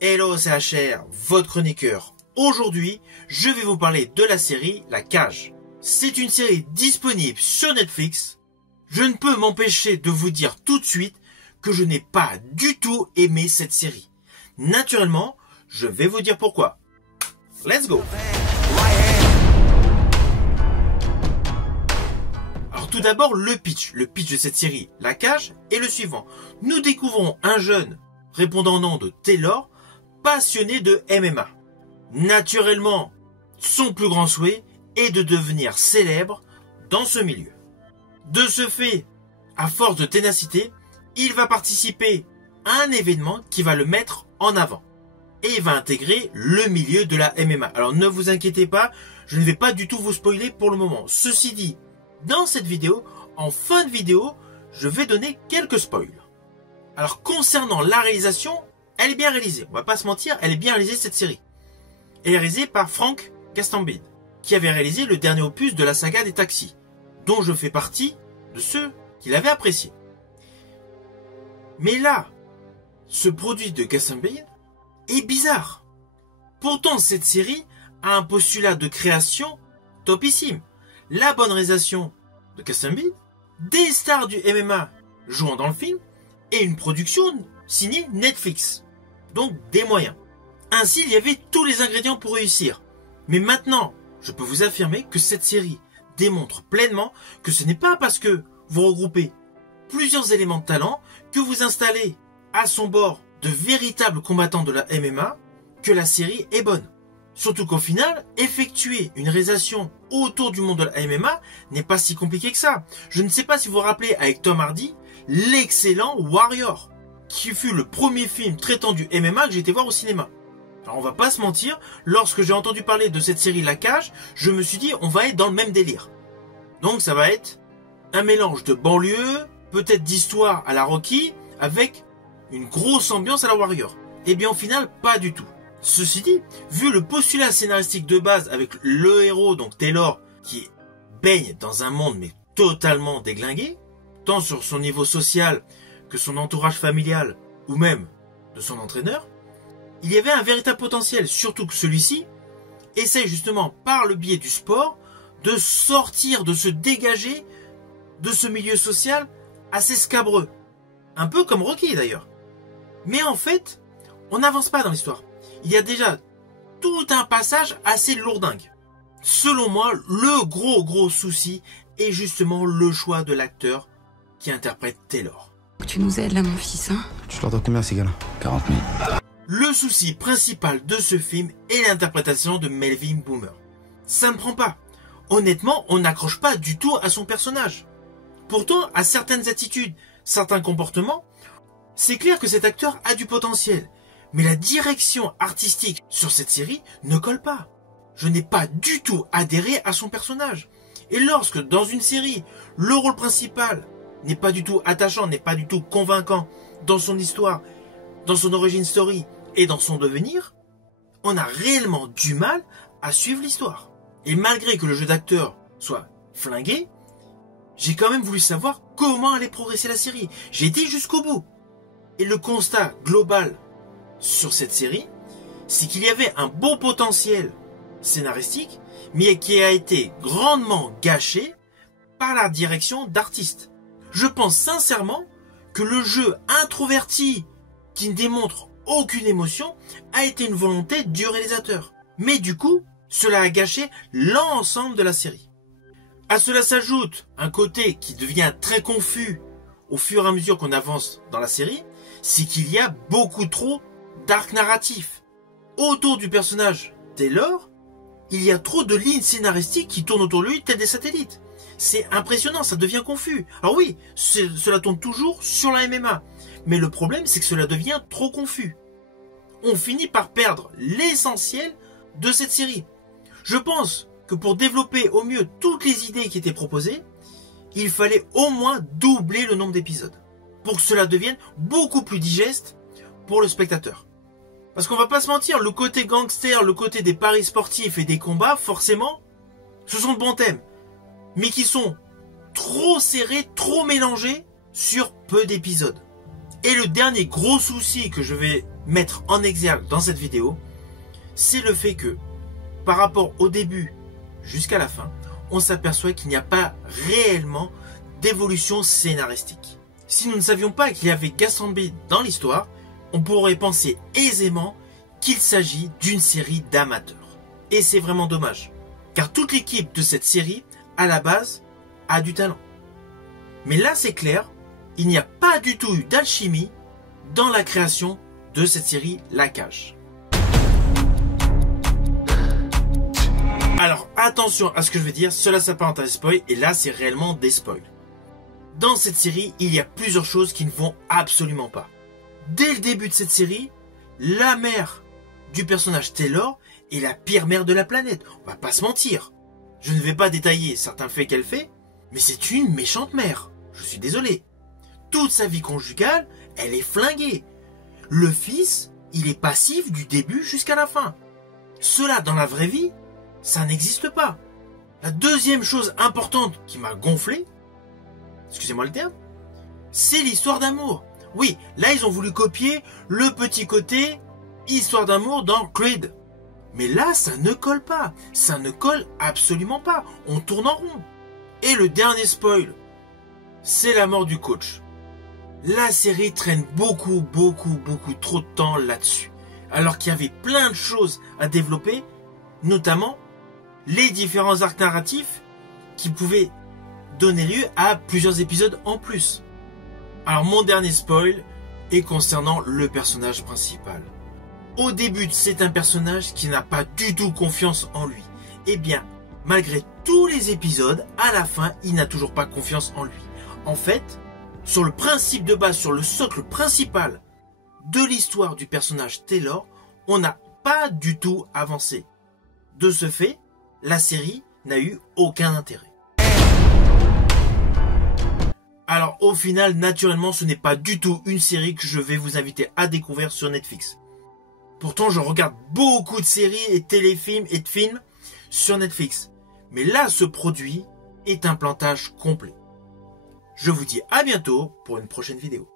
Hello, c'est HR, votre chroniqueur. Aujourd'hui, je vais vous parler de la série La Cage. C'est une série disponible sur Netflix. Je ne peux m'empêcher de vous dire tout de suite que je n'ai pas du tout aimé cette série. Naturellement, je vais vous dire pourquoi. Let's go! Alors tout d'abord, le pitch. Le pitch de cette série, La Cage, est le suivant. Nous découvrons un jeune répondant au nom de Taylor, passionné de MMA. Naturellement, son plus grand souhait est de devenir célèbre dans ce milieu. De ce fait, à force de ténacité, il va participer à un événement qui va le mettre en avant. Et il va intégrer le milieu de la MMA. Alors ne vous inquiétez pas, je ne vais pas du tout vous spoiler pour le moment. Ceci dit, dans cette vidéo, en fin de vidéo, je vais donner quelques spoils. Alors concernant la réalisation, elle est bien réalisée. On va pas se mentir, elle est bien réalisée cette série. Elle est réalisée par Frank Gastambide, qui avait réalisé le dernier opus de la saga des taxis, dont je fais partie de ceux qui l'avaient apprécié. Mais là, ce produit de Gastambide est bizarre. Pourtant, cette série a un postulat de création topissime. La bonne réalisation de Gastambide, des stars du MMA jouant dans le film, et une production signée Netflix. Donc des moyens. Ainsi, il y avait tous les ingrédients pour réussir. Mais maintenant, je peux vous affirmer que cette série démontre pleinement que ce n'est pas parce que vous regroupez plusieurs éléments de talent, que vous installez à son bord de véritables combattants de la MMA, que la série est bonne. Surtout qu'au final, effectuer une réalisation autour du monde de la MMA n'est pas si compliqué que ça. Je ne sais pas si vous vous rappelez avec Tom Hardy, l'excellent Warrior, qui fut le premier film traitant du MMA que j'ai été voir au cinéma. Alors on va pas se mentir, lorsque j'ai entendu parler de cette série La Cage, je me suis dit on va être dans le même délire. Donc ça va être un mélange de banlieue, peut-être d'histoire à la Rocky, avec une grosse ambiance à la Warrior. Et bien au final, pas du tout. Ceci dit, vu le postulat scénaristique de base avec le héros, donc Taylor, qui baigne dans un monde mais totalement déglingué, tant sur son niveau social que son entourage familial ou même de son entraîneur, il y avait un véritable potentiel, surtout que celui-ci essaye justement par le biais du sport de sortir, de se dégager de ce milieu social assez scabreux. Un peu comme Rocky d'ailleurs. Mais en fait, on n'avance pas dans l'histoire. Il y a déjà tout un passage assez lourdingue. Selon moi, le gros souci est justement le choix de l'acteur qui interprète Taylor. Tu nous aides là, mon fils, hein? Tu leur dois combien ces gars-là? 40 000. Le souci principal de ce film est l'interprétation de Melvin Boomer. Ça ne prend pas. Honnêtement, on n'accroche pas du tout à son personnage. Pourtant, à certaines attitudes, certains comportements, c'est clair que cet acteur a du potentiel. Mais la direction artistique sur cette série ne colle pas. Je n'ai pas du tout adhéré à son personnage. Et lorsque, dans une série, le rôle principal n'est pas du tout attachant, n'est pas du tout convaincant dans son histoire, dans son origin story et dans son devenir, on a réellement du mal à suivre l'histoire. Et malgré que le jeu d'acteur soit flingué, j'ai quand même voulu savoir comment allait progresser la série. J'ai été jusqu'au bout. Et le constat global sur cette série, c'est qu'il y avait un bon potentiel scénaristique, mais qui a été grandement gâché par la direction d'artistes. Je pense sincèrement que le jeu introverti qui ne démontre aucune émotion a été une volonté du réalisateur. Mais du coup, cela a gâché l'ensemble de la série. À cela s'ajoute un côté qui devient très confus au fur et à mesure qu'on avance dans la série, c'est qu'il y a beaucoup trop d'arcs narratifs. Autour du personnage Taylor, il y a trop de lignes scénaristiques qui tournent autour de lui telles des satellites. C'est impressionnant, ça devient confus. Alors oui, cela tourne toujours sur la MMA. Mais le problème, c'est que cela devient trop confus. On finit par perdre l'essentiel de cette série. Je pense que pour développer au mieux toutes les idées qui étaient proposées, il fallait au moins doubler le nombre d'épisodes. Pour que cela devienne beaucoup plus digeste pour le spectateur. Parce qu'on va pas se mentir, le côté gangster, le côté des paris sportifs et des combats, forcément, ce sont de bons thèmes. Mais qui sont trop serrés, trop mélangés sur peu d'épisodes. Et le dernier gros souci que je vais mettre en exergue dans cette vidéo, c'est le fait que, par rapport au début jusqu'à la fin, on s'aperçoit qu'il n'y a pas réellement d'évolution scénaristique. Si nous ne savions pas qu'il y avait Gastambide dans l'histoire, on pourrait penser aisément qu'il s'agit d'une série d'amateurs. Et c'est vraiment dommage, car toute l'équipe de cette série, à la base, a du talent. Mais là c'est clair, il n'y a pas du tout eu d'alchimie dans la création de cette série La Cage. Alors attention à ce que je vais dire, cela s'apparente à des spoils et là c'est réellement des spoils. Dans cette série, il y a plusieurs choses qui ne vont absolument pas. Dès le début de cette série, la mère du personnage Taylor est la pire mère de la planète. On va pas se mentir. Je ne vais pas détailler certains faits qu'elle fait, mais c'est une méchante mère. Je suis désolé. Toute sa vie conjugale, elle est flinguée. Le fils, il est passif du début jusqu'à la fin. Cela, dans la vraie vie, ça n'existe pas. La deuxième chose importante qui m'a gonflé, excusez-moi le terme, c'est l'histoire d'amour. Oui, là ils ont voulu copier le petit côté histoire d'amour dans Creed. Mais là, ça ne colle pas. Ça ne colle absolument pas. On tourne en rond. Et le dernier spoil, c'est la mort du coach. La série traîne beaucoup trop de temps là-dessus. Alors qu'il y avait plein de choses à développer, notamment les différents arcs narratifs qui pouvaient donner lieu à plusieurs épisodes en plus. Alors mon dernier spoil est concernant le personnage principal. Au début, c'est un personnage qui n'a pas du tout confiance en lui. Eh bien, malgré tous les épisodes, à la fin, il n'a toujours pas confiance en lui. En fait, sur le principe de base, sur le socle principal de l'histoire du personnage Taylor, on n'a pas du tout avancé. De ce fait, la série n'a eu aucun intérêt. Alors au final, naturellement, ce n'est pas du tout une série que je vais vous inviter à découvrir sur Netflix. Pourtant, je regarde beaucoup de séries et téléfilms et de films sur Netflix. Mais là, ce produit est un plantage complet. Je vous dis à bientôt pour une prochaine vidéo.